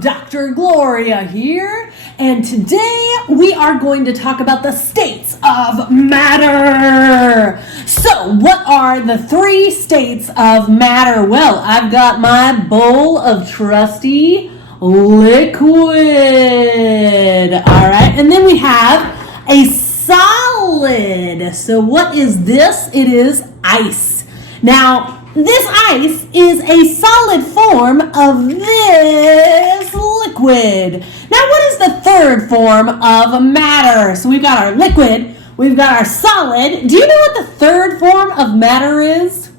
Dr. Gloria here, and today we are going to talk about the states of matter. So, what are the 3 states of matter? Well, I've got my bowl of trusty liquid. All right, and then we have a solid. So, what is this? It is ice. Now, this ice is a solid form of this liquid. Now, what is the 3rd form of matter? So we've got our liquid, we've got our solid. Do you know what the 3rd form of matter is?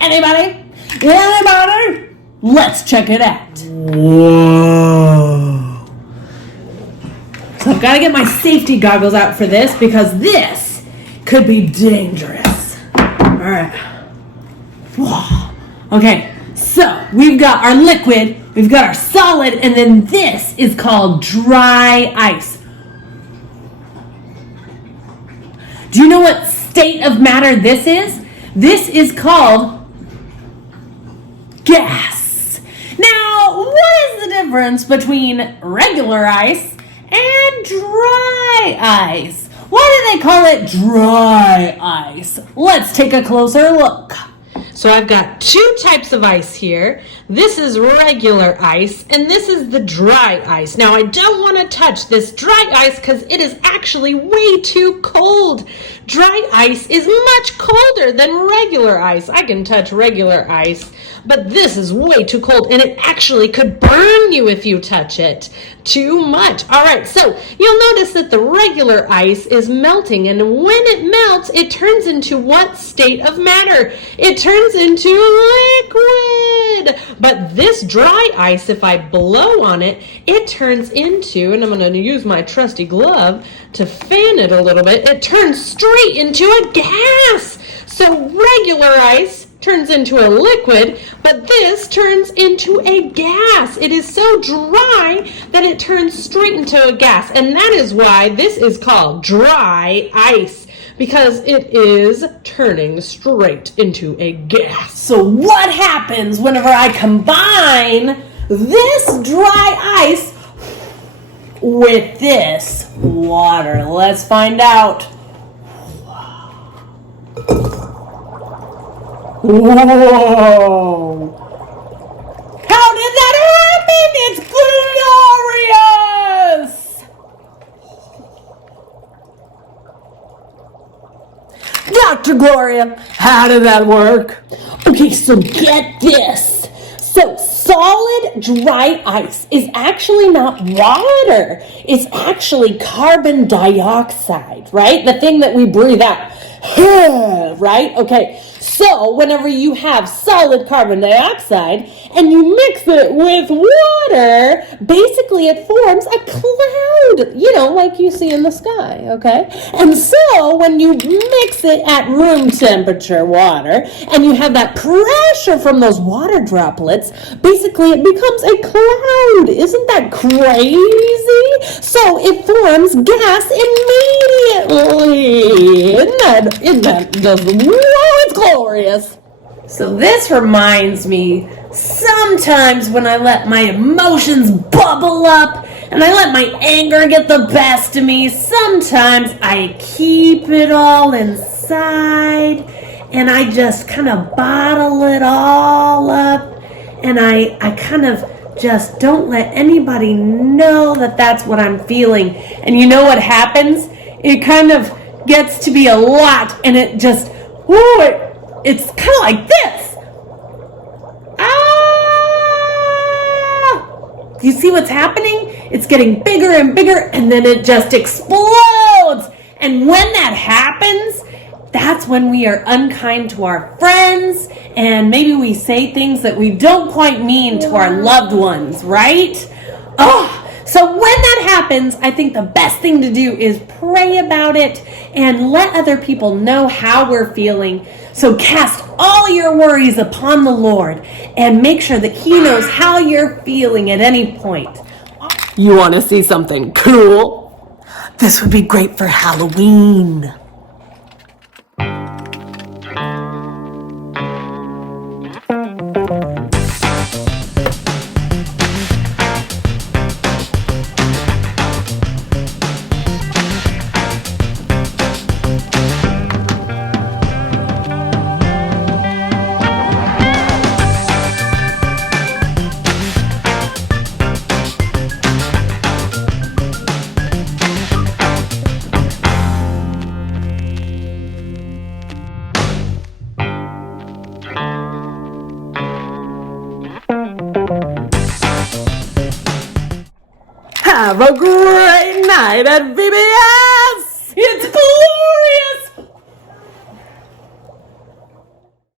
Anybody? Anybody? Let's check it out. Whoa. So I've got to get my safety goggles out for this because this could be dangerous. All right. Okay, so we've got our liquid, we've got our solid, and then this is called dry ice. Do you know what state of matter this is? This is called gas. Now, what is the difference between regular ice and dry ice? Why do they call it dry ice? Let's take a closer look. So I've got 2 types of ice here. This is regular ice, and this is the dry ice. Now, I don't want to touch this dry ice because it is actually way too cold. Dry ice is much colder than regular ice. I can touch regular ice, but this is way too cold, and it actually could burn you if you touch it too much. All right, so you'll notice that the regular ice is melting, and when it melts, it turns into what state of matter? It turns into liquid. But this dry ice, if I blow on it, it turns into, and I'm going to use my trusty glove to fan it a little bit, it turns straight into a gas. So regular ice turns into a liquid, but this turns into a gas. It is so dry that it turns straight into a gas, and that is why this is called dry ice, because it is turning straight into a gas. So what happens whenever I combine this dry ice with this water? Let's find out. Whoa! How did that happen? It's glorious! Dr. Gloria, how did that work? Okay, so get this. So solid dry ice is actually not water. It's actually carbon dioxide, right? The thing that we breathe out. Right? Okay. So whenever you have solid carbon dioxide and you mix it with water, basically it forms a cloud, like you see in the sky, okay? And so when you mix it at room temperature water and you have that pressure from those water droplets, basically it becomes a cloud. Isn't that crazy? So it forms gas immediately. Isn't that just, whoa, it's glorious. So this reminds me, sometimes when I let my emotions bubble up and I let my anger get the best of me, sometimes I keep it all inside and I just kind of bottle it all up and I kind of just don't let anybody know that that's what I'm feeling. And you know what happens? It kind of gets to be a lot and it just, it's kind of like this. You see what's happening? It's getting bigger and bigger, and then it just explodes. And when that happens, that's when we are unkind to our friends, and maybe we say things that we don't quite mean to our loved ones, right? So when that happens, I think the best thing to do is pray about it and let other people know how we're feeling. So cast all your worries upon the Lord and make sure that He knows how you're feeling at any point. You want to see something cool? This would be great for Halloween. have a great night at VBS. It's glorious